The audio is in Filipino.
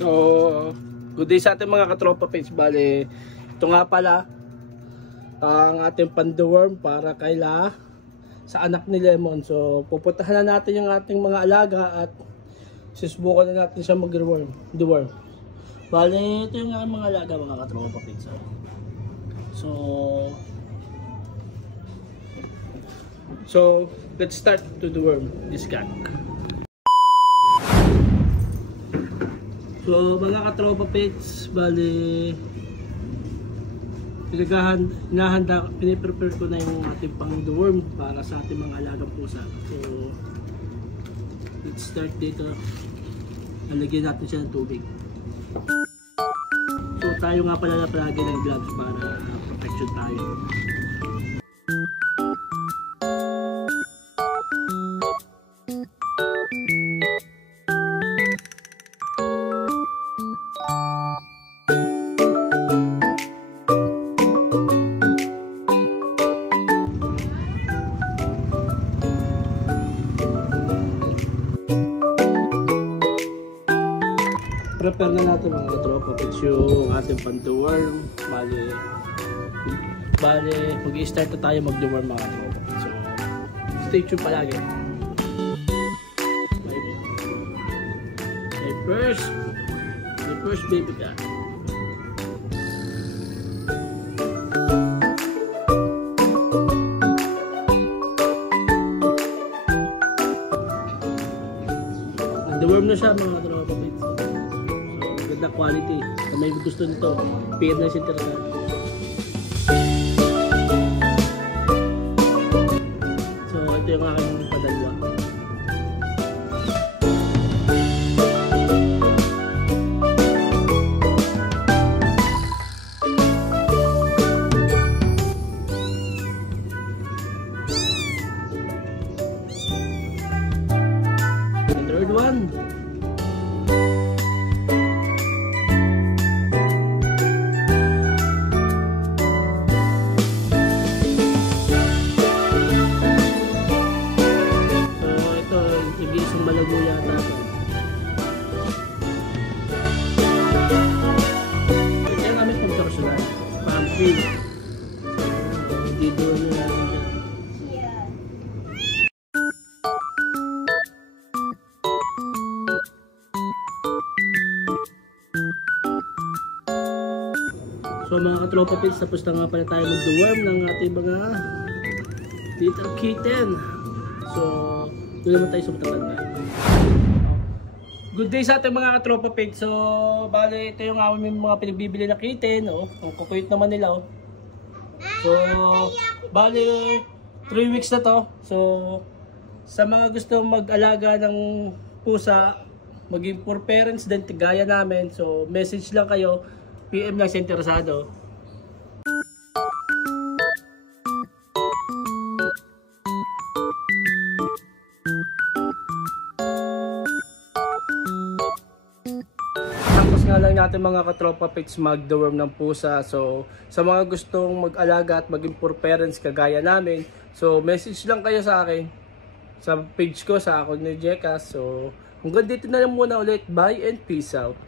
So, good day sa ating mga katropa page. Bale, ito nga pala ang ating pandeworm para kaila sa anak ni Lemon. So, pupuntahan na natin yung ating mga alaga at susubukan na natin siya mag-deworm. Bale, ito yung aking mga alaga mga katropa page. So, let's start to deworm this cat. So mga katropa pets, bali piniprepare ko na yung ating pang deworm para sa ating mga alagang pusa. So let's start dito. Lalagyan natin siya ng tubig. So tayo nga pala na palagi ng gloves para protection tayo. Prepare na natin mga katropa pets yung ating pan-deworm. Bale, mag-i-start na tayo mag-deworm mga katropa pets. So, stay tuned palagi. My first baby cat. Nag-deworm na siya mga katropa pets. Na quality. Kung may gusto nito, PM na siya talaga. So, ito yung aking padalwa. The third one. Malago yata ito. Ito yung aming pagtorsulan. Spam feed. Hindi doon yung namin dyan. So mga katropa pits, tapos na nga pala tayo mag-deworm ng ating mga little kitten. So doon naman tayo sa mataganda. Good day sa ating mga katropa pig. So, bale, ito yung aming mga pinagbibili na kitten. Ang kukuyot naman nila. So, bale, 3 weeks na to. So, sa mga gusto mag-alaga ng pusa, maging for parents din, gaya namin. So, message lang kayo. PM lang sa interesado. Lang natin mga katropa pets mag-deworm ng pusa. So sa mga gustong mag-alaga at maging for parents kagaya namin, so message lang kayo sa akin sa page ko, sa account ni Jeka. So hanggang dito na lang muna ulit. Bye and peace out.